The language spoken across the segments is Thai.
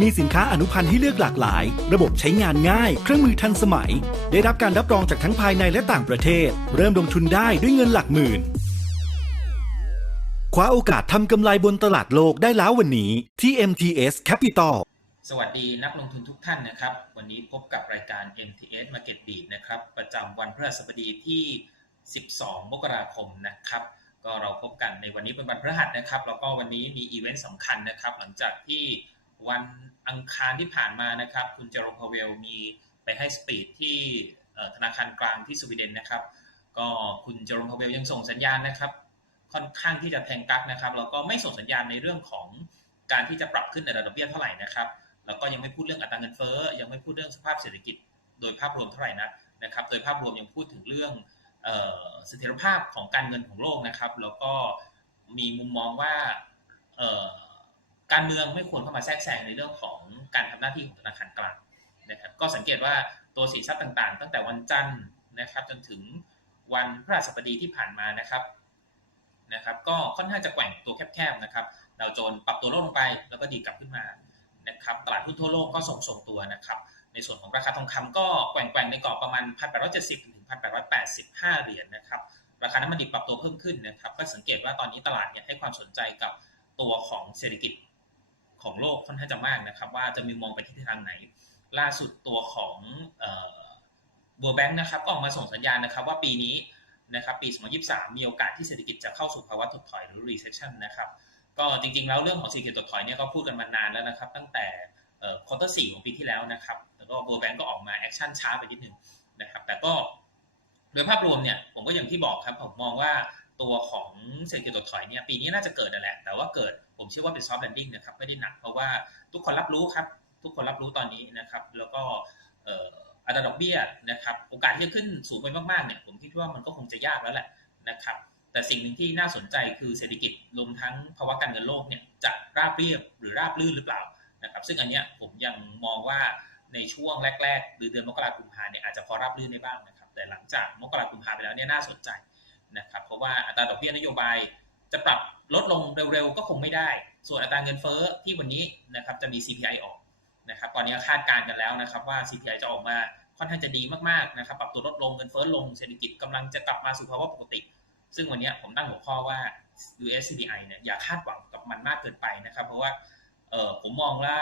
มีสินค้าอนุพันธ์ให้เลือกหลากหลาย ระบบใช้งานง่าย เครื่องมือทันสมัย ได้รับการรับรองจากทั้งภายในและต่างประเทศ เริ่มลงทุนได้ด้วยเงินหลักหมื่น คว้าโอกาสทำกำไรบนตลาดโลกได้แล้ววันนี้ที่ MTS Capital สวัสดีนักลงทุนทุกท่านนะครับ วันนี้พบกับรายการ MTS Market Beat นะครับ ประจำวันพฤหัสบดีที่ 12 มกราคมนะครับก็เราพบกันในวันนี้เป็นวันพฤหัสนะครับ แล้วก็วันนี้มีอีเวนต์สำคัญนะครับ หลังจากที่ วันอังคารที่ผ่านมานะครับ คุณเจอร์มพาเวลมีไปให้สปีดที่ธนาคารกลางที่สวีเดนนะครับ ก็คุณเจอร์มพาเวลยังส่งสัญญาณนะครับ ค่อนข้างที่จะแทงกักนะครับแล้วก็ไม่ส่งสัญญาณในเรื่องของการที่จะปรับขึ้นในระดับดอกเบี้ยเท่าไหร่นะครับแล้วก็ยังไม่พูดเรื่องอัตราเงินเฟ้อยังไม่พูดเรื่องสภาพเศรษฐกิจ โดยภาพรวมเท่าไหร่นะนะครับ โดยภาพรวมยังพูดถึงเรื่องเสถียรภาพของการเงินของโลกนะครับ แล้วก็มีมุมมองว่า การเมืองไม่ควรเข้ามาแทรกแซงในเรื่องของการทำหน้าที่ของธนาคารกลางนะครับ ก็สังเกตว่าตัวสินทรัพย์ต่างๆ ตั้งแต่วันจันทร์นะครับจนถึงวันพฤหัสบดีที่ผ่านมานะครับนะครับ ก็ค่อนข้างจะแกว่งตัวแคบๆนะครับดาวโจนปรับตัวลดลงไปแล้วก็ดีกลับขึ้นมานะครับตลาดหุ้นทั่วโลกก็ส่งส่งตัวนะครับ ในส่วนของราคาทองคำก็แกว่งแกว่งในกรอบประมาณ 1,870ถึง1,885 เหรียญนะครับราคาน้ำมันดิบปรับตัวเพิ่มขึ้นนะครับ ก็สังเกตว่าตอนนี้ตลาดเนี่ยให้ความสนใจกับตัวของเศรษฐกิจ ของโลกค่อนข้างจะมากนะครับ ว่าจะมีมองไปที่ทางไหน ล่าสุดตัวของบัวแบงค์นะครับก็ออกมาส่งสัญญาณนะครับ ว่าปีนี้นะครับปี 2023 มีโอกาสที่เศรษฐกิจจะเข้าสู่ภาวะถดถอยหรือ recession นะครับก็จริงๆแล้วเรื่องของเศรษฐกิจถดถอยเนี่ยก็พูดกันมานานแล้วนะครับ ตั้งแต่ควอเตอร์สี่ของปีที่แล้วนะครับแล้วก็บัวแบงก์ก็ออกมาแอคชั่นช้าไปนิดนึงนะครับแต่ก็โดยภาพรวมเนี่ยผมก็อย่างที่บอกครับผมมองว่า ตัวของเศรษฐกิจถดถอยเนี่ยปีนี้น่าจะเกิดนั่นแหละ แต่ว่าเกิดผมเชื่อว่าเป็นซอฟต์แลนดิ้งนะครับไม่ได้หนักเพราะว่าทุกคนรับรู้ครับ ทุกคนรับรู้ตอนนี้นะครับ แล้วก็อัตราดอกเบี้ยนะครับ โอกาสที่จะขึ้นสูงไปมากๆเนี่ยผมคิดว่ามันก็คงจะยากแล้วแหละนะครับ แต่สิ่งหนึ่งที่น่าสนใจคือเศรษฐกิจรวมทั้งภาวะการเงินโลกเนี่ยจะราบเรียบหรือราบลื่นหรือเปล่านะครับ ซึ่งอันเนี้ยผมยังมองว่าในช่วงแรก ๆ หรือเดือนมกราคมพาเนี่ยอาจจะพอราบลื่นได้บ้างนะครับ แต่หลังจากมกราคมพาไปแล้วเนี่ยน่าสนใจ นะครับเพราะว่าอัตราดอกเบี้ยนโยบายจะปรับลดลงเร็วๆ ก็คงไม่ได้ ส่วนอัตราเงินเฟ้อที่วันนี้นะครับจะมี CPI ออกนะครับตอนนี้คาดการณ์กันแล้วนะครับว่า CPI จะออกมาค่อนข้างจะดีมากๆนะครับปรับตัวลดลงเงินเฟ้อลงเศรษฐกิจกำลังจะกลับมาสู่ภาวะปกติ ซึ่งวันนี้ผมตั้งหัวข้อว่า US CPI เนี่ยอย่าคาดหวังกับมันมากเกินไปนะครับ เพราะว่าเออผมมองว่า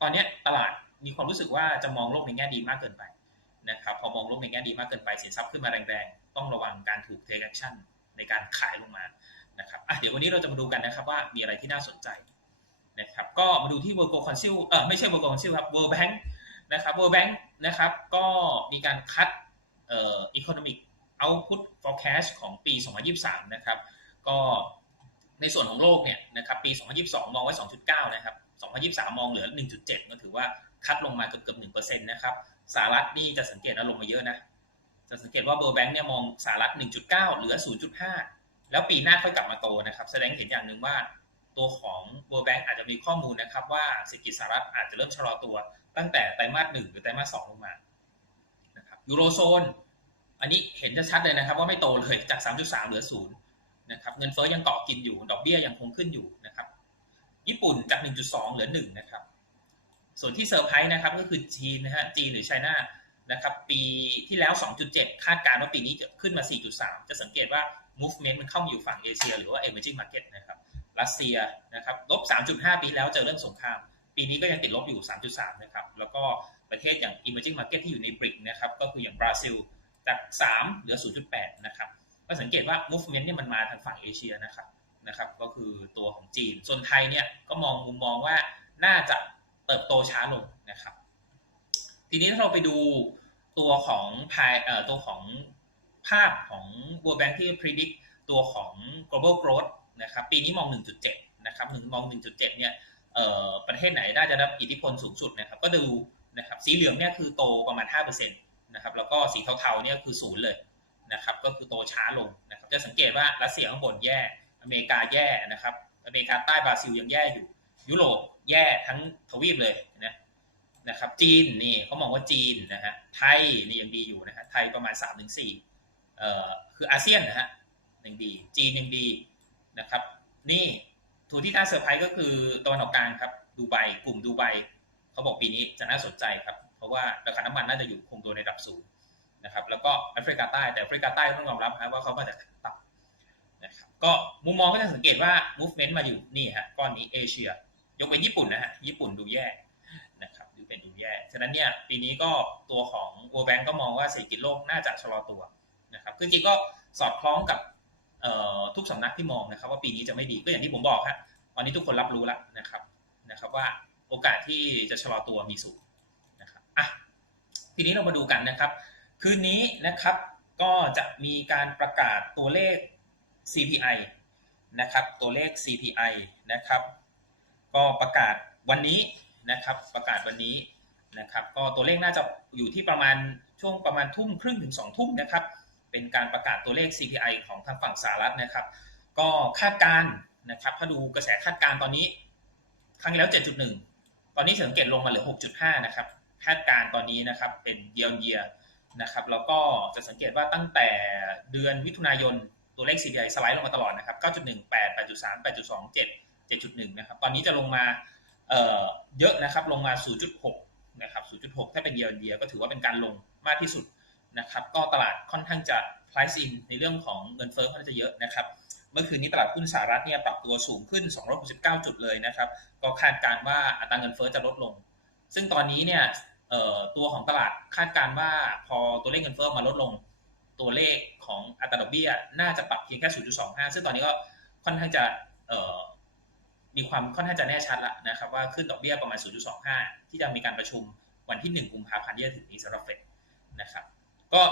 ตอนนี้ตลาดมีความรู้สึกว่าจะมองโลกในแง่ดีมากเกินไป นะครับพอมองโลกในแง่ดีมากเกินไปสินทรัพย์ขึ้นมาแรงๆ ต้องระวังการถูก take action ในการขายลงมานะครับอะเดี๋ยววันนี้เราจะมาดูกันนะครับว่ามีอะไรที่น่าสนใจนะครับก็มาดูที่ World Gold Council เออไม่ใช่ World Gold Council ครับ World Bank นะครับ World Bank นะครับก็มีการคัดเอ่อ economic output forecast ของปี 2023 นะครับก็ในส่วนของโลกเนี่ยนะครับปี 2022 มองไว้ 2.9 นะครับ 2023 มองเหลือ 1.7 ก็ถือว่าคัดลงมาเกือบเกือบ1%นะครับ สหรัฐนี่จะสังเกตว่าลงมาเยอะนะ จะสังเกตว่าเบอร์แบงค์เนี่ยมองสหรัฐ 1.9 เหลือ 0.5 แล้วปีหน้าค่อยกลับมาโตนะครับ แสดงเห็นอย่างหนึ่งว่า ตัวของ World Bank อาจจะมีข้อมูลนะครับ ว่าเศรษฐกิจสหรัฐอาจจะเริ่มชะลอตัว ตั้งแต่ไตรมาสหนึ่งหรือไตรมาสสองลงมานะครับยูโรโซน อันนี้เห็นจะชัดเลยนะครับ ว่าไม่โตเลยจาก 3.3 เหลือ0นะครับเงินเฟ้อยังเกาะกินอยู่ดอกเบี้ยยังคงขึ้นอยู่นะครับ ญี่ปุ่นจาก 1.2 เหลือ1นะครับ ส่วนที่เซอร์ไพรส์นะครับก็คือจีนนะฮะจีนหรือไชน่านะครับปีที่แล้ว 2.7 คาดการณ์ว่าปีนี้จะขึ้นมา 4.3 จะสังเกตว่า movement มันเข้ามาอยู่ฝั่งเอเชีย หรือว่า emerging market นะครับรัสเซียนะครับลบ 3.5 ปีแล้วเจอเรื่องสงคราม ปีนี้ก็ยังติดลบอยู่ 3.3 นะครับ แล้วก็ประเทศอย่าง emerging market ที่อยู่ในบริกนะครับก็คืออย่างบราซิลจาก 3 เหลือ 0.8 นะครับก็สังเกตว่า movement เนี่ยมันมาทางฝั่งเอเชียนะครับนะครับ ก็คือตัวของจีนส่วนไทยเนี่ยก็มองมุมมองว่าน่าจะ เติบโตช้าลงนะครับ ทีนี้ถ้าเราไปดูตัวของพายเอ่อตัวของภาพของ World Bank ที่ predict ตัวของ global growth นะครับ ปีนี้มอง 1.7 นะครับหนึ่งมอง 1.7 เนี่ยเอ่อประเทศไหนน่าจะได้อิทธิพลสูงสุดนะครับ ก็ดูนะครับ สีเหลืองเนี่ยคือโตประมาณ 5%นะครับ แล้วก็สีเทาๆเนี่ยคือศูนย์เลยนะครับ ก็คือโตช้าลงนะครับ จะสังเกตว่ารัสเซียข้างบนแย่ อเมริกาแย่นะครับ อเมริกาใต้บราซิลยังแย่อยู่ ยุโรป แย่ทั้งทวีปเลยนะนะครับ จีนนี่เขามองว่าจีนนะฮะไทยนี่ยังดีอยู่นะฮะไทยประมาณ3-4เอ่อคืออาเซียนนะฮะยังดี จีนยังดีนะครับ นี่ทูที่น่าเซอร์ไพรส์ก็คือตะวันออกกลางครับดูไบกลุ่มดูไบเขาบอกปีนี้จะน่าสนใจครับ เพราะว่าราคาน้ำมันน่าจะอยู่คงตัวในระดับสูงนะครับ แล้วก็แอฟริกาใต้แต่แอฟริกาใต้ต้องยอมรับครับว่าเขามาจากต่ำนะครับก็มุมมองก็จะสังเกตว่า movement มาอยู่นี่ฮะก้อนนี้เอเชีย ยกเว้นญี่ปุ่นนะฮะญี่ปุ่นดูแย่นะครับดูเป็นดูแย่ฉะนั้นเนี่ยปีนี้ก็ตัวของ World Bank ก็มองว่าเศรษฐกิจโลกน่าจะชะลอตัวนะครับคือจริงก็สอดคล้องกับทุกสำนักที่มองนะครับ ว่าปีนี้จะไม่ดีก็อย่างที่ผมบอกครับตอนนี้ทุกคนรับรู้แล้วนะครับนะครับว่าโอกาสที่จะชะลอตัวมีสูงนะครับอะทีนี้เรามาดูกันนะครับ คืนนี้นะครับก็จะมีการประกาศตัวเลข CPI นะครับตัวเลข CPI นะครับ ก็ประกาศวันนี้นะครับ ประกาศวันนี้นะครับ ก็ตัวเลขน่าจะอยู่ที่ประมาณช่วงประมาณทุ่มครึ่งถึงสองทุ่มนะครับ เป็นการประกาศตัวเลข CPI ของทางฝั่งสหรัฐนะครับ ก็คาดการนะครับถ้าดูกระแสคาดการตอนนี้ ครั้งแล้ว 7.1 ตอนนี้สังเกตลงมาเหลือ 6.5 นะครับ คาดการตอนนี้นะครับเป็นเยียร์เยียนะครับ แล้วก็จะสังเกตว่าตั้งแต่เดือนมิถุนายนตัวเลข CPI สไลด์ลงมาตลอดนะครับ 9.1 8 8.3 8.2 7 7.1 นะครับ ตอนนี้จะลงมาเเยอะนะครับ ลงมา 0.6 นะครับ 0.6 ถ้าเป็นเยียร์เยียก็ถือว่าเป็นการลงมากที่สุดนะครับ ก็ตลาดค่อนข้างจะ price in ในเรื่องของเงินเฟ้อค่อนข้างจะเยอะนะครับ เมื่อคืนนี้ตลาดหุ้นสหรัฐเนี่ยปรับตัวสูงขึ้น 269 จุดเลยนะครับ ก็คาดการว่าอัตราเงินเฟ้อจะลดลง ซึ่งตอนนี้เนี่ยตัวของตลาดคาดการว่าพอตัวเลขเงินเฟ้อมาลดลง ตัวเลขของอัตราดอกเบี้ยน่าจะปรับเพียงแค่ 0.25 ซึ่งตอนนี้ก็ค่อนข้างจะ มีความค่อนข้างจะแน่ชัดแล้วนะครับว่าขึ้นดอกเบี้ยประมาณ 0.25 ที่จะมีการประชุมวันที่ 1 กุมภาพันธ์ที่จะถึงนี้สำหรับเฟดนะครับ ก็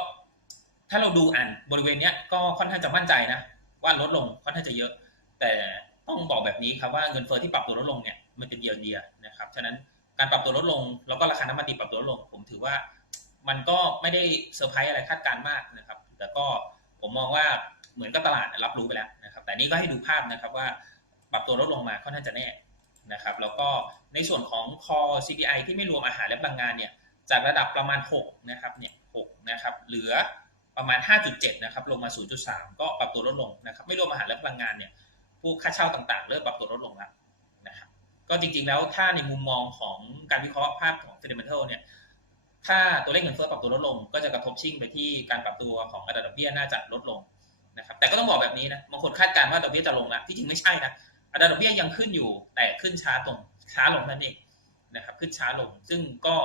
ถ้าเราดูอ่านบริเวณนี้ก็ค่อนข้างจะมั่นใจนะ ว่าลดลงค่อนข้างจะเยอะ แต่ต้องบอกแบบนี้ครับว่าเงินเฟ้อที่ปรับตัวลดลงเนี่ยมันเป็นเยียร์เยียนะครับฉะนั้นการปรับตัวลดลง แล้วก็ราคาน้ำมันดิบปรับตัวลดลง ผมถือว่ามันก็ไม่ได้เซอร์ไพรส์อะไรคาดการมากนะครับแต่ก็ผมมองว่าเหมือนกับตลาดรับรู้ไปแล้วนะครับ แต่นี้ก็ให้ดูภาพนะครับว่า ปรับตัวลดลงมาค่อนข้างจะแน่นะครับ แล้วก็ในส่วนของ core CPI ที่ไม่รวมอาหารและพลังงานเนี่ยจากระดับประมาณ 6 นะครับเนี่ย6นะครับเหลือประมาณ 5.7 นะครับ ลงมา 0.3 ก็ปรับตัวลดลงนะครับ ไม่รวมอาหารและพลังงานเนี่ยพวกค่าเช่าต่างๆ เริ่มปรับตัวลดลงแล้วนะครับก็จริงๆแล้วถ้าในมุมมองของการวิเคราะห์ภาพของ fundamental เนี่ยถ้าตัวเลขเงินเฟ้อปรับตัวลดลง ก็จะกระทบชิ่งไปที่การปรับตัวของอัตราดอกเบี้ยน่าจะลดลงนะครับแต่ก็ต้องบอกแบบนี้นะบางคนคาดการณ์ว่าดอกเบี้ยจะลงแล้วที่จริงไม่ใช่นะ อัตราดอกเบี้ยยังขึ้นอยู่ แต่ขึ้นช้าตรงช้าลงนั่นเองนะครับ ขึ้นช้าลง ซึ่งก็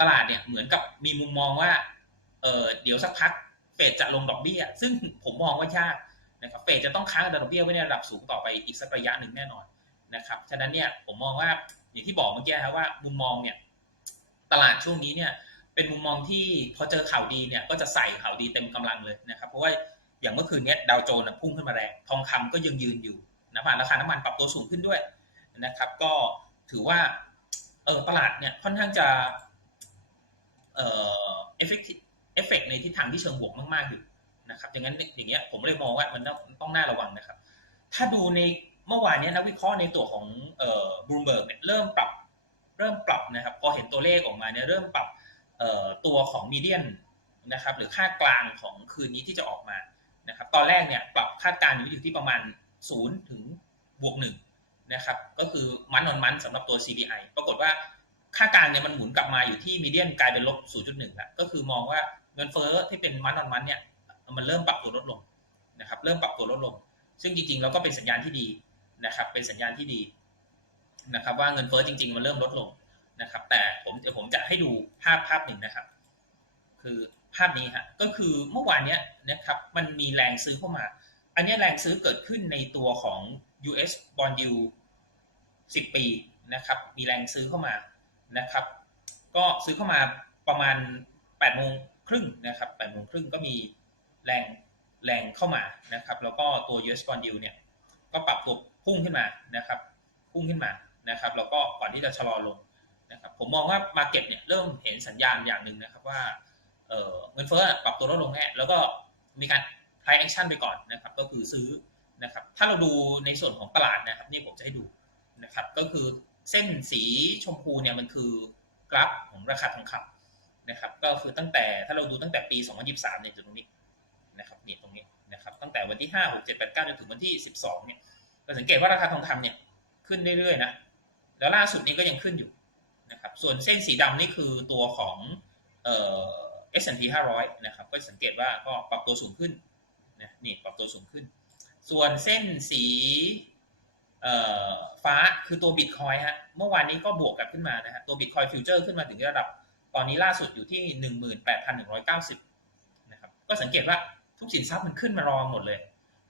ตลาดเนี่ยเหมือนกับมีมุมมองว่าเดี๋ยวสักพักเฟดจะลงดอกเบี้ย ซึ่งผมมองว่ายากนะครับเฟดจะต้องค้างดอกเบี้ยไว้ในระดับสูงต่อไปอีกสักระยะหนึ่งแน่นอนนะครับ ฉะนั้นเนี่ยผมมองว่าอย่างที่บอกเมื่อกี้ครับว่ามุมมองเนี่ยตลาดช่วงนี้เนี่ยเป็นมุมมองที่พอเจอข่าวดีเนี่ยก็จะใส่ข่าวดีเต็มกำลังเลยนะครับ เพราะว่าอย่างเมื่อคืนนี้ดาวโจนส์พุ่งขึ้นมาแรงทองคำก็ยังยืนอยู่ นะผ่านราคาน้ำมันปรับตัวสูงขึ้นด้วยนะครับ ก็ถือว่าเออตลาดเนี่ยค่อนข้างจะเอ่อ effective เอฟเฟกในทิศทางที่เชิงบวกมากๆอยู่นะครับอย่างนั้นอย่างเงี้ยผมเลยมองว่ามันต้องต้องน่าระวังนะครับ ถ้าดูในเมื่อวานนี้นักวิเคราะห์ในตัวของเอ่อบลูเบิร์กเนี่ยเริ่มปรับเริ่มปรับนะครับพอเห็นตัวเลขออกมาเนี่ยเริ่มปรับเอ่อตัวของมีเดียนนะครับหรือค่ากลางของคืนนี้ที่จะออกมานะครับตอนแรกเนี่ยปรับคาดการณ์อยู่ที่ประมาณ 0 ถึงบวก1นะครับก็คือมันนอนมันสำหรับตัว CPI ปรากฏว่าค่ากลางเนี่ยมันหมุนกลับมาอยู่ที่มีเดียนกลายเป็นลบ 0.1แล้วก็คือมองว่าเงินเฟ้อที่เป็นมันนอนมันเนี่ยมันเริ่มปรับตัวลดลงนะครับเริ่มปรับตัวลดลง ซึ่งจริงๆเราก็เป็นสัญญาณที่ดีนะครับเป็นสัญญาณที่ดีนะครับว่าเงินเฟ้อจริง ๆ มันเริ่มลดลงนะครับ แต่ผมเดี๋ยวผมจะให้ดูภาพภาพหนึ่งนะครับ คือภภาพนี้ฮะก็คือเมื่อวานเนี้ยนะครับมันมีแรงซื้อเข้ามา อันนี้แรงซื้อเกิดขึ้นในตัวของ US bond yield 10 ปีนะครับ มีแรงซื้อเข้ามานะครับ ก็ซื้อเข้ามาประมาณ8โมงครึ่งนะครับ8โมงครึ่งก็มีแรงแรงเข้ามานะครับ แล้วก็ตัว US bond yield เนี่ยก็ปรับตัวพุ่งขึ้นมานะครับพุ่งขึ้นมานะครับ แล้วก็ก่อนที่จะชะลอลงนะครับ ผมมองว่า Market เนี่ยเริ่มเห็นสัญญาณอย่างหนึ่งนะครับว่าเเงินเฟ้อปรับตัวลดลงแน่แล้วก็มีการ price action ไปก่อนนะครับ ก็คือซื้อนะครับ ถ้าเราดูในส่วนของตลาดนะครับ นี่ผมจะให้ดูนะครับ ก็คือเส้นสีชมพูเนี่ยมันคือกราฟของราคาทองคำนะครับ ก็คือตั้งแต่ถ้าเราดูตั้งแต่ปี 2023เนี่ยจุดตรงนี้นะครับนี่ตรงนี้นะครับ ตั้งแต่วันที่ 5 6 7 8 9จนถึงวันที่ 12เนี่ยเราสังเกตว่าราคาทองคำเนี่ยขึ้นเรื่อยๆนะ แล้วล่าสุดนี้ก็ยังขึ้นอยู่นะครับ ส่วนเส้นสีดำนี่คือตัวของเอ่อ S&P 500 นะครับ ก็สังเกตว่าก็ปรับตัวสูงขึ้น นะนี่ปรับตัวสูงขึ้น ส่วนเส้นสีฟ้าคือตัวบิตคอยฮะเมื่อวานนี้ก็บวกกลับขึ้นมานะฮะตัวบิตคอยฟิวเจอร์ขึ้นมาถึงระดับ ตอนนี้ล่าสุดอยู่ที่ 18,190นะครับก็สังเกตว่าทุกสินทรัพย์มันขึ้นมารองหมดเลย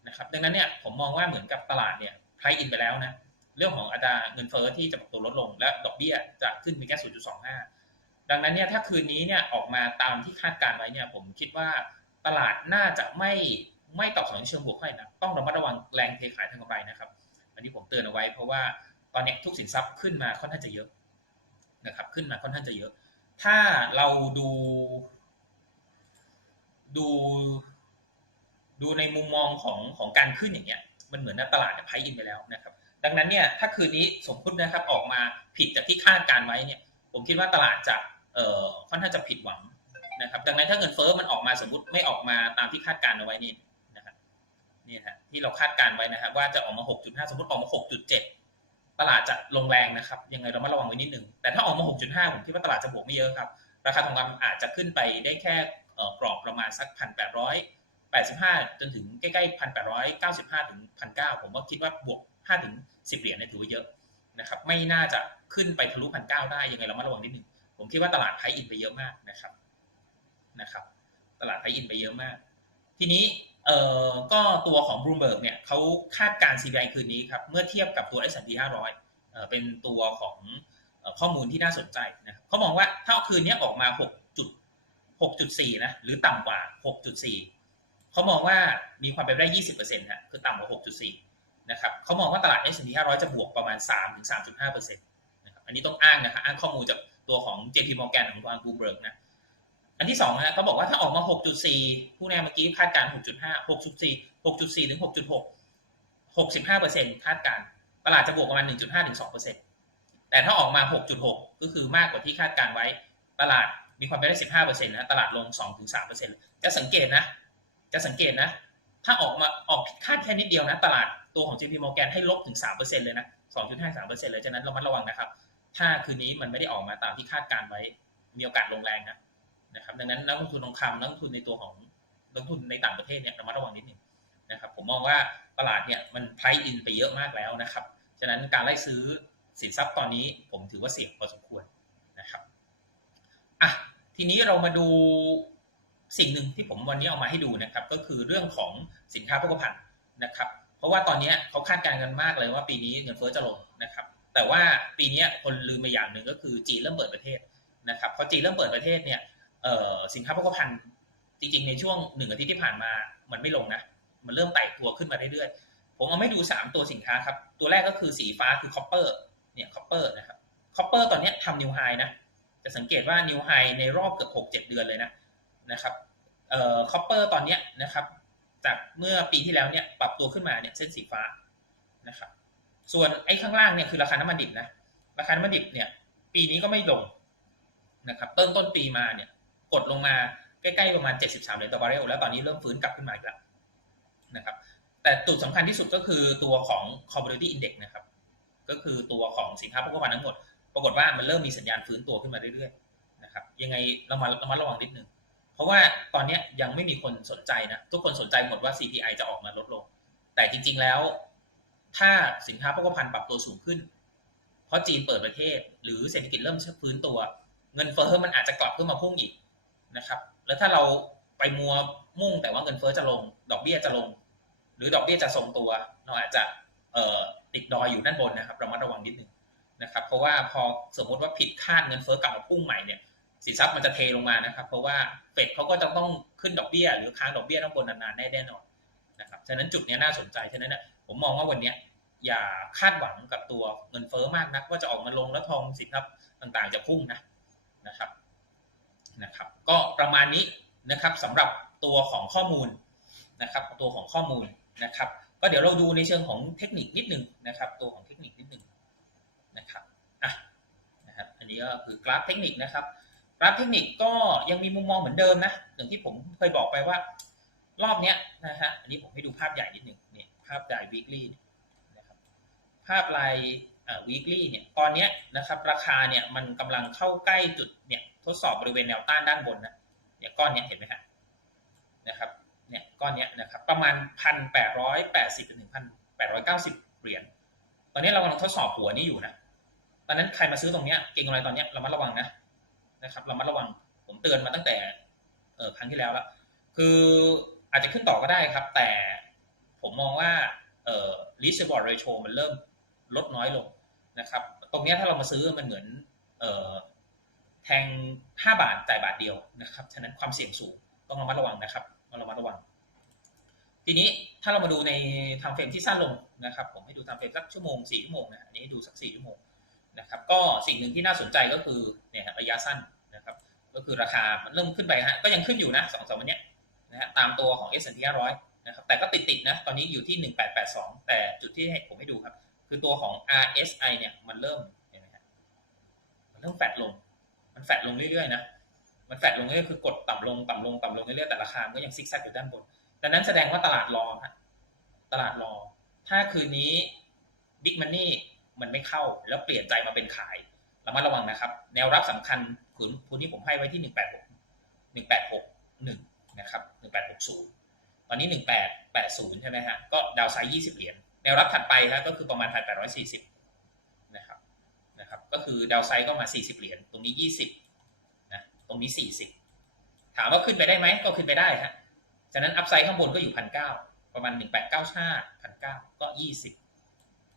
นะครับดังนั้นเนี่ยผมมองว่าเหมือนกับตลาดเนี่ยไพรอินไปแล้วนะเรื่องของอัตราเงินเฟ้อที่จะปรับตัวลดลง และดอกเบี้ยจะขึ้นเพียงแค่ 0.25 ดังนั้นเนี่ยถ้าคืนนี้เนี่ยออกมาตามที่คาดการไว้เนี่ยผมคิดว่าตลาดน่าจะไม่ ไม่ตอบสนองเชิงบวกค่อยนะต้องระมัดระวังแรงเทขายทางกำไรนะครับ อันนี้ผมเตือนเอาไว้ เพราะว่าตอนนี้ทุกสินทรัพย์ขึ้นมาค่อนข้างจะเยอะนะครับ ขึ้นมาค่อนข้างจะเยอะ ถ้าเราดู ดู ดูในมุมมองของของการขึ้นอย่างเงี้ย มันเหมือนตลาดเนี่ยไพอินไปแล้วนะครับ ดังนั้นเนี่ยถ้าคืนนี้สมมตินะครับออกมาผิดจากที่คาดการไว้เนี่ย ผมคิดว่าตลาดจะเอ่อค่อนข้างจะผิดหวังนะครับ ดังนั้นถ้าเงินเฟ้อมันออกมาสมมติไม่ออกมาตามที่คาดการเอาไว้นี่ นี่ฮะที่เราคาดการไว้นะครับว่าจะออกมา 6.5 สมมติออกมา 6.7 ตลาดจะลงแรงนะครับ ยังไงเรามาระวังไว้นิดนึง แต่ถ้าออกมา 6.5 ผมคิดว่าตลาดจะบวกไม่เยอะครับ ราคาทองคำอาจจะขึ้นไปได้แค่กรอบประมาณสัก 1,885 จนถึงใกล้ๆ 1,895 ถึง 1,900 ผมว่าคิดว่าบวก 5 ถึง 10 เหรียญเนี่ยถือว่าเยอะนะครับ ไม่น่าจะขึ้นไปทะลุ 1,900 ได้ยังไงเรามาระวังนิดนึง ผมคิดว่าตลาดไพอินไปเยอะมากนะครับนะครับ ตลาดไพอินไปเยอะมาก ทีนี้ เอ่อก็ตัวของ Bloomberg เนี่ยเขาคาดการ CPI คืนนี้ครับ เมื่อเทียบกับตัว S&P 500เอ่อเป็นตัวของข้อมูลที่น่าสนใจนะเขามองว่าถ้าคืนนี้ออกมา 6.6.4 นะ หรือต่ำกว่า 6.4 เขามองว่ามีความเป็นไปได้ 20%ฮะคือต่ำกว่า 6.4 นะครับเขามองว่าตลาด S&P 500 จะบวกประมาณ 3-3.5%นะครับอันนี้ต้องอ้างนะครับอ้างข้อมูลจากตัวของ JP Morgan ของทาง Bloomberg นะ อันที่สองนะเขาบอกว่าถ้าออกมา 6.4 ผู้แนวเมื่อกี้คาดการ 6.5 6.4 6.4 ถึง 6.6 65%คาดการ ตลาดจะบวกประมาณ 1.5 ถึง 2%แต่ถ้าออกมา 6.6 ก็คือมากกว่าที่คาดการไว้ ตลาดมีความเป็นได้ 15%นะ ตลาดลง2ถึง3%จะสังเกตนะ จะสังเกตนะ ถ้าออกมาออกคาดแค่นิดเดียวนะ ตลาดตัวของ JP Morgan ให้ลบถึง 3%เลยนะ 2.5 3%เลย ฉะนั้นเรามัดระวังนะครับ ถ้าคืนนี้มันไม่ได้ออกมาตามที่คาดการไว้ มีโอกาสลงแรงนะ ดังนั้นนักลงทุนทองคำนักลงทุนในตัวของนักลงทุนในต่างประเทศเนี่ยระมัดระวังนิดนึงนะครับผมมองว่าตลาดเนี่ยมันไพรอินไปเยอะมากแล้วนะครับ ฉะนั้นการไล่ซื้อสินทรัพย์ตอนนี้ผมถือว่าเสี่ยงพอสมควรนะครับอะทีนี้เรามาดูสิ่งหนึ่งที่ผมวันนี้เอามาให้ดูนะครับ ก็คือเรื่องของสินค้าโภคภัณฑ์นะครับ เพราะว่าตอนนี้เขาคาดการณ์กันมากเลยว่าปีนี้เงินเฟ้อจะลงนะครับ แต่ว่าปีนี้คนลืมไปอย่างหนึ่งก็คือจีนเริ่มเปิดประเทศนะครับพอจีนเริ่มเปิดประเทศเนี่ย สินค้าโภคภัณฑ์จริงๆ ในช่วงหนึ่งอาทิตย์ที่ผ่านมา มันไม่ลงนะ มันเริ่มไต่ตัวขึ้นมาเรื่อยๆ ผมเอาไม่ดู 3 ตัวสินค้าครับ ตัวแรกก็คือสีฟ้าคือคอปเปอร์เนี่ยคอปเปอร์นะครับคอปเปอร์ตอนนี้ทำนิวไฮนะ จะสังเกตว่านิวไฮในรอบเกือบ6-7 เดือนเลยนะนะครับเอ่อคอปเปอร์ตอนนี้นะครับ จากเมื่อปีที่แล้วเนี่ยปรับตัวขึ้นมาเนี่ยเส้นสีฟ้านะครับ ส่วนไอ้ข้างล่างเนี่ยคือราคาน้ำมันดิบนะ ราคาน้ำมันดิบเนี่ยปีนี้ก็ไม่ลงนะครับต้นต้นปีมาเนี่ย กดลงมาใกล้ๆประมาณ 73เหรียญต่อบาร์เรลแล้วตอนนี้เริ่มฟื้นกลับขึ้นมาอีกแล้วนะครับ แต่จุดสำคัญที่สุดก็คือตัวของ commodity index นะครับ ก็คือตัวของสินค้าโภคภัณฑ์ทั้งหมด ปรากฏว่ามันเริ่มมีสัญญาณฟื้นตัวขึ้นมาเรื่อยๆนะครับ ยังไงเรามาเรามาระวังนิดนึง เพราะว่าตอนนี้ยังไม่มีคนสนใจนะ ทุกคนสนใจหมดว่า CPI จะออกมาลดลง แต่จริง ๆแล้ว ถ้าสินค้าโภคภัณฑ์ปรับตัวสูงขึ้น เพราะจีนเปิดประเทศ หรือเศรษฐกิจเริ่มฟื้นตัว เงินเฟ้อมันอาจจะกลับขึ้นมาพุ่งอีก นะครับ แล้วถ้าเราไปมัวมุ่งแต่ว่าเงินเฟ้อจะลง ดอกเบี้ยจะลง หรือดอกเบี้ยจะทรงตัวเราอาจจะเออติดดอยอยู่ด้านบนนะครับเรามาระวังนิดนึงนะครับ เพราะว่าพอสมมติว่าผิดคาดเงินเฟ้อกลับมาพุ่งใหม่เนี่ยสินทรัพย์มันจะเทลงมานะครับ เพราะว่าเฟดเขาก็จะต้องขึ้นดอกเบี้ย หรือค้างดอกเบี้ยด้านบนนานๆแน่นอนนะครับฉะนั้นจุดนี้น่าสนใจฉะนั้นนี่ยผมมองว่าวันนี้อย่าคาดหวังกับตัวเงินเฟ้อมากนักว่าจะออกมาลงแล้วทองสินทรัพย์ต่างๆ จะพุ่งนะนะครับ นะครับ ก็ประมาณนี้นะครับสำหรับตัวของข้อมูลนะครับ ตัวของข้อมูลนะครับ ก็เดี๋ยวเราดูในเชิงของเทคนิคนิดหนึ่งนะครับ ตัวของเทคนิคนิดหนึ่งนะครับอะนะครับ อันนี้ก็คือกราฟเทคนิคนะครับ กราฟเทคนิคก็ยังมีมุมมองเหมือนเดิมนะอย่างที่ผมเคยบอกไปว่ารอบเนี้ยนะฮะอันนี้ผมให้ดูภาพใหญ่นิดหนึ่งเนี่ยภาพใหญ่ weekly นะครับภาพรายอ่า weekly เนี่ยตอนเนี้ยนะครับราคาเนี่ยมันกำลังเข้าใกล้จุดเนี่ย ดสอบบริเวณแนวต้านด้านบนนะเนี่ยก้อนเนี้ยเห็นไหมฮะนะครับเนี่ยก้อนเนี้ยนะครับประมาณพันแปดร้อยแปดสิบถึงพันแปดร้อยเก้าสิบเหรียญตอนนี้เรากำลังทดสอบหัวนี้อยู่นะตอนนั้นใครมาซื้อตรงเนี้ยเก่งอะไรตอนเนี้ยเรามาระวังนะนะครับเรามาระวังผมเตือนมาตั้งแต่เออครั้งที่แล้วแล้วคืออาจจะขึ้นต่อก็ได้ครับ แต่ผมมองว่าเอ่อ risk reward ratio มันเริ่มลดน้อยลงนะครับ ตรงนี้ถ้าเรามาซื้อมันเหมือนเอ่อ แทง 5 บาทจ่ายบาทเดียวนะครับ ฉะนั้นความเสี่ยงสูงต้องระมัดระวังนะครับต้องระมัดระวัง ทีนี้ถ้าเรามาดูในทำเฟรมที่สั้นลงนะครับ ผมให้ดูทำเฟรมสักชั่วโมงสี่ชั่วโมงนะอันนี้ดูสักสี่ชั่วโมงนะครับก็สิ่งหนึ่งที่น่าสนใจก็คือเนี่ยระยะสั้นนะครับ ก็คือราคามันเริ่มขึ้นไปฮะก็ยังขึ้นอยู่นะสองสามวันเนี้ยนะฮะตามตัวของ S&P 500นะครับแต่ก็ติดติดๆนะตอนนี้อยู่ที่ 1882 แต่จุดที่ให้ผมให้ดูครับ คือตัวของ RSI เนี่ยมันเริ่มเห็นไหมฮะมันเริ่มแฟดลง มันแฟดลงเรื่อยๆนะมันแฟดลงเรื่อยๆคือกดต่ำลงต่ำลงต่ำลงเรื่อยๆแต่ราคามันก็ยังซิกแซกอยู่ด้านบน ดังนั้นแสดงว่าตลาดรอฮะตลาดรอ ถ้าคืนนี้บิ๊กมันนี่มันไม่เข้าแล้วเปลี่ยนใจมาเป็นขายระมัดระวังนะครับ แนวรับสำคัญคืนทุนที่ผมให้ไว้ที่หนึ่งแปดหกหนึ่งแปดหกหนึ่งนะครับหนึ่งแปดหกศูนย์ตอนนี้หนึ่งแปดแปดศูนย์ใช่ไหมฮะก็ดาวไซด์ยี่สิบเหรียญแนวรับถัดไปครับก็คือประมาณพันแปดร้อยสี่สิบนะครับ นะครับก็คือดาวไซด์ก็มาสี่สิบเหรียญตรงนี้ยี่สิบนะตรงนี้สี่สิบถามว่าขึ้นไปได้ไหมก็ขึ้นไปได้ฮะฉะนั้นอัพไซด์ข้างบนก็อยู่พันเก้าประมาณหนึ่งแปดเก้าห้าพันเก้าก็ยี่สิบ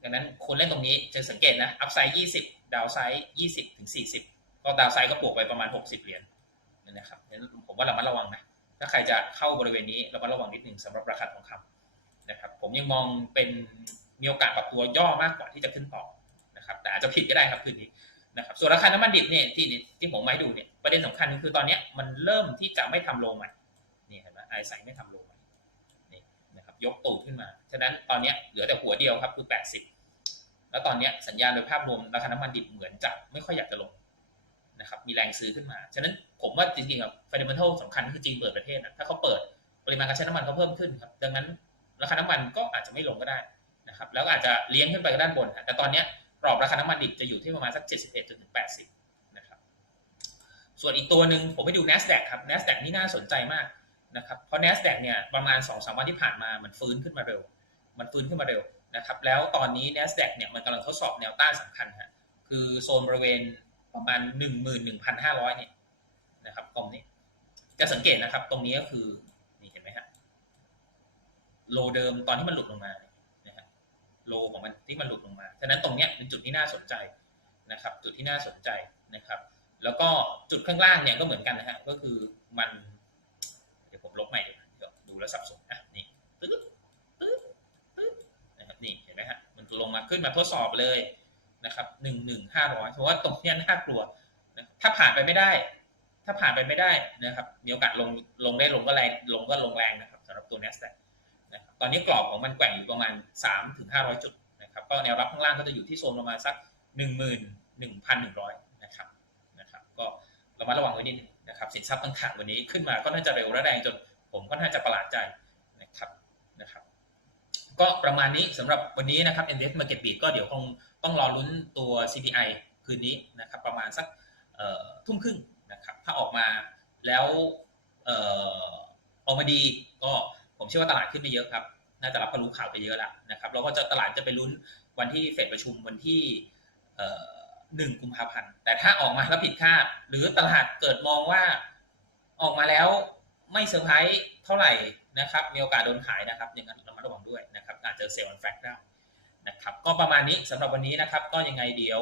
ดังนั้นคนเล่นตรงนี้จะสังเกตนะอัพไซด์20 ดาวไซด์20 ถึง 40 ก็ดาวไซด์ก็บวกไปประมาณ 60 เหรียญนะครับงนั้นผมว่าเรามาระวังนะถ้าใครจะเข้าบริเวณนี้เรามาระวังนิดหนึ่งสำหรับราคาทองคำนะครับผมยังมองเป็นมีโอกาสปรับตัวย่อมากกว่าที่จะขึ้นต่อ นะครับแต่อาจจะผิดก็ได้ครับคืนนี้นะครับส่วนราคาน้ำมันดิบเนี่ยที่ที่ผมมาให้ดูเนี่ยประเด็นสำคัญคือตอนนี้มันเริ่มที่จะไม่ทำโลใหม่นี่เห็นไหมไอใสไม่ทำโลใหม่นี่นะครับยกตูดขึ้นมา ฉะนั้นตอนนี้เหลือแต่หัวเดียวครับคือ 80 แล้วตอนนี้สัญญาณโดยภาพรวมราคาน้ำมันดิบเหมือนจะไม่ค่อยอยากจะลงนะครับมีแรงซื้อขึ้นมา ฉะนั้นผมว่าจริงๆอะฟันเดเมนทัลสำคัญคือจีนเปิดประเทศนะถ้าเขาเปิดปริมาณการใช้น้ำมันเขาเพิ่มขึ้นครับดังนั้นราคาน้ำมันก็อาจจะไม่ลงก็ได้นะครับแล้วอาจจะเลี้ยงขึ้นไปด้านบน แต่ตอนนี้ กรอบราคาน้ำมันดิบจะอยู่ที่ประมาณสัก 71จนถึง80นะครับ ส่วนอีกตัวหนึ่งผมไปดู NASDAQ ครับ NASDAQ นี่น่าสนใจมากนะครับ เพราะ NASDAQ เนี่ยประมาณ 2-3 วันที่ผ่านมามันฟื้นขึ้นมาเร็ว มันฟื้นขึ้นมาเร็วนะครับ แล้วตอนนี้ NASDAQ เนี่ยมันกำลังทดสอบแนวต้านสำคัญฮะ คือโซนบริเวณประมาณ 11,500เนี่ยนะครับตรงนี้ จะสังเกตนะครับ ตรงนี้ก็คือนี่เห็นไหมฮะโลเดิมตอนที่มันหลุดลงมาเนี่ย โลของมันที่มันหลุดลงมา ฉะนั้นตรงเนี้ยเป็นจุดที่น่าสนใจนะครับ จุดที่น่าสนใจนะครับ แล้วก็จุดข้างล่างเนี่ยก็เหมือนกันนะฮะ ก็คือมัน เดี๋ยวผมลบใหม่ดีกว่าเดี๋ยวดูแล้วสับสนอะนี่ตึ๊ดตึ๊ดตึ๊ดนะครับ นี่เห็นไหมฮะ มันลงมาขึ้นมาทดสอบเลยนะครับหนึ่งหนึ่งห้าร้อยเพราะว่าตรงเนี้ยน่ากลัวนะถ้าผ่านไปไม่ได้ ถ้าผ่านไปไม่ได้นะครับ มีโอกาสลง ลงได้ลงก็แรง ลงก็ลงแรงนะครับสำหรับตัว NASDAQ นะครับตอนนี้กรอบของมันแกว่งอยู่ประมาณ 3 ถึง 500 จุดนะครับก็แนวรับข้างล่างก็จะอยู่ที่โซนประมาณสัก 11,100 นะครับนะครับก็ระมัดระวังไว้นิดนึงนะครับสินทรัพย์ต่างๆวันนี้ขึ้นมาก็น่าจะเร็วและแรงจนผมก็น่าจะประหลาดใจนะครับนะครับก็ประมาณนี้สำหรับวันนี้นะครับ Invest Market Beat ก็เดี๋ยวคงต้องรอลุ้นตัว CPI คืนนี้นะครับประมาณสักทุ่มครึ่งนะครับถ้าออกมาแล้วเอ่อออกมาดีก็ ผมเชื่อว่าตลาดขึ้นไปเยอะครับ น่าจะรับกระรู้ข่าวไปเยอะแล้วนะครับ แล้วก็จะตลาดจะไปลุ้นวันที่เฟดประชุมวันที่หนึ่งกุมภาพันธ์ แต่ถ้าออกมาแล้วผิดคาด หรือตลาดเกิดมองว่าออกมาแล้วไม่เซอร์ไพรส์เท่าไหร่นะครับ มีโอกาสโดนขายนะครับ อยังไงระมัดระวังด้วยนะครับ อาจจะเซลล์อันแฟกได้นะครับ ก็ประมาณนี้สำหรับวันนี้นะครับ ก็ยังไงเดี๋ยว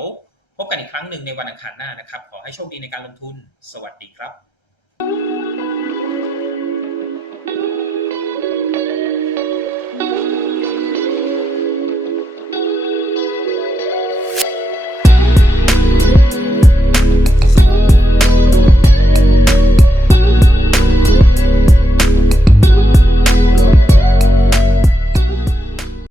พบกันอีกครั้งหนึ่งในวันอังคารหน้านะครับ ขอให้โชคดีในการลงทุน สวัสดีครับ